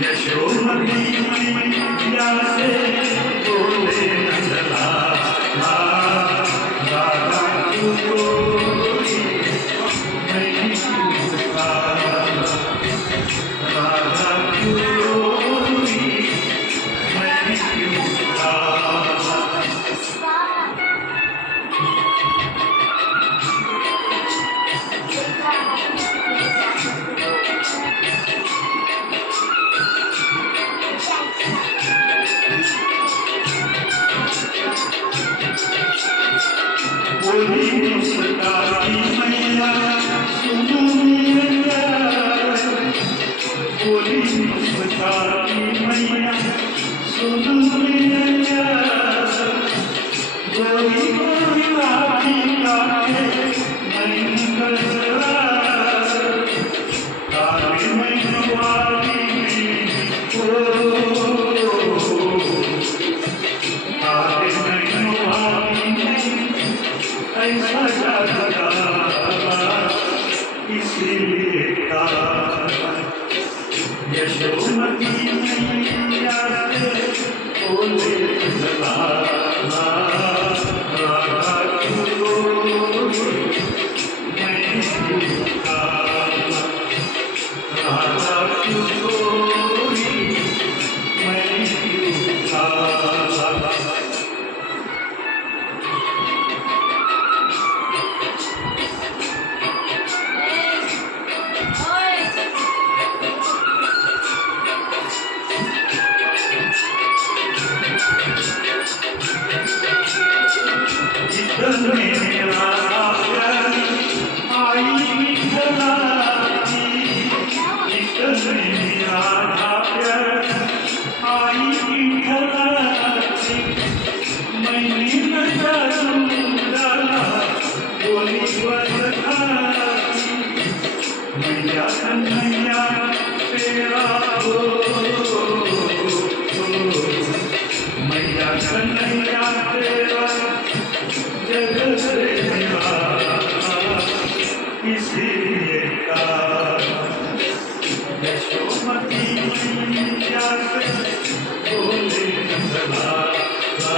यशोमती मैया से बोले नंदलाला राधा तुझको मैं पुकारा राधा तुझको मैं पुकारा बोली मुस्काती मैया सुनो मेरा बोली मुस्काती मैया सुनो मेरा गोरी गोरी राखी काटे नहीं करता काले मैनवाली इसलिए यशोमती मैया से बोले नंदलाला राधा तुझको मैं पुकारा राधा तुझको मैं पुकारा मेरा आई विठलाची मेरा आई विठलाची मैंने नचा सुंदरा बोली बरखाची मैया कन्हैया तेरा हो मैया कन्हैया तेरा जगत इसलिए यशोमती मैया से बोले नंदलाला